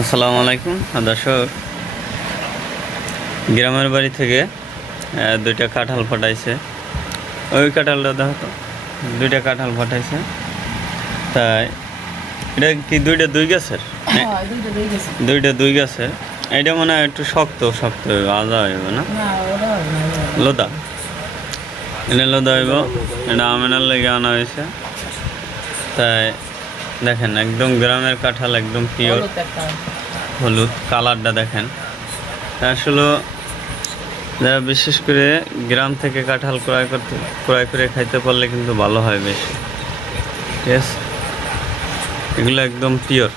আসসালামু আলাইকুম। দর্শক গ্রামের বাড়ি থেকে দুইটা কাঁঠাল পাঠাইছে ওই কাঁঠালটা দেখো দুইটা কাঁঠাল পাঠাইছে তাই এটা কি দুইটা দুই গাছের? হ্যাঁ, দুইটা দুই গাছের। এটা মনে হয় একটু শক্ত শক্ত হইব আজা হইব না। লোদা এটা লোদা হইব। এটা আমেনার লেগে আনা হয়েছে। তাই দেখেন একদম গ্রামের কাঁঠাল একদম পিওর হলুদ কালারটা দেখেন। আসলে যারা বিশেষ করে গ্রাম থেকে কাঁঠাল ক্রয় করতে ক্রয় করে খাইতে পারলে কিন্তু ভালো হয় বেশি। ঠিক আছে? এগুলো একদম পিওর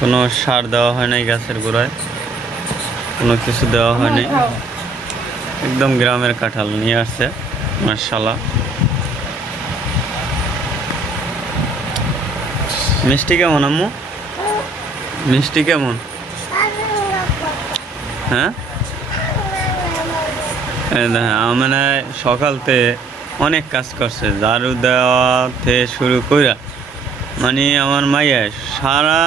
কোনো সার দেওয়া হয় নাই গাছের গোড়ায়। কোনো কিছু দেওয়া হয় নাই। একদম গ্রামের কাঁঠাল নিয়ে আসছে মার্শাল্লাহ মিষ্টি কেমন, আম্মু? মিষ্টি কেমন? হ্যাঁ? মানে সকালতে অনেক কাজ করছে ঝাড়ু দেওয়া শুরু কইরা। মানে আমার মাইয়া সারা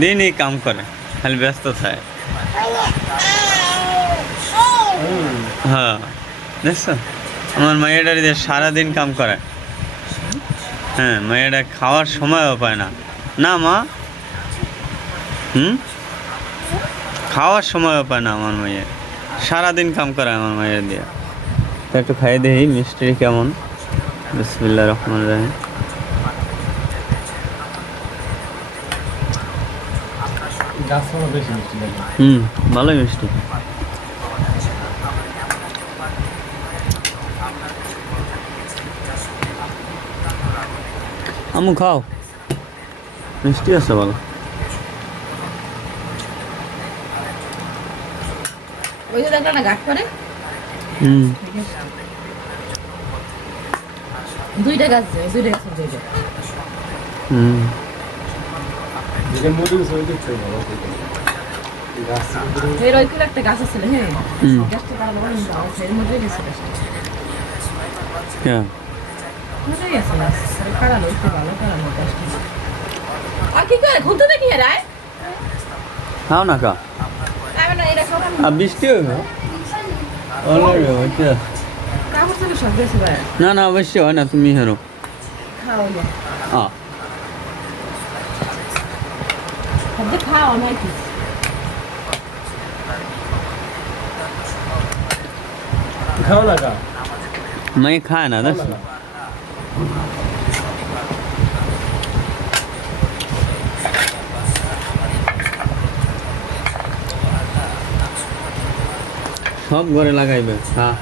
দিনই কাম করে, খালি ব্যস্ত থাকে। হ্যাঁ দেখছ? আমার মাইয়াটা যে সারাদিন কাম করে। হ্যাঁ মাইয়াটা খাওয়ার সময়ও পায় না। না মা? হুম? খাওয়ার সময়ও পায় না আমার মাইয়া সারাদিন কাম করে আমার মায়ের দিয়ে। তো একটু খাই দেখি মিষ্টি কেমন? বিসমিল্লা রহমান রাহিম। হুম ভালোই মিষ্টি। আমু খাও। মিষ্টি আছে ভালো। ওই যে দেখলা না গাছ করে? হুম। দুইটা গাছ দুইটা গাছ হুম। গাছ এর ওই একটা গাছ আছে হ্যাঁ? গাছটা তারা বলেন ভালো এর মধ্যে গেছে হ্যাঁ। খাও না কা আমি না এটা খাবো আর বৃষ্টি হইব অলরেডি হইতে কাপড় থেকে সব গেছে ভাই না না অবশ্যই হয় না তুমি হেরো খাও না আ সব খাও আমার কি খাও না গা मैं खाए ना दस সব ঘরে লাগাইবে হ্যাঁ।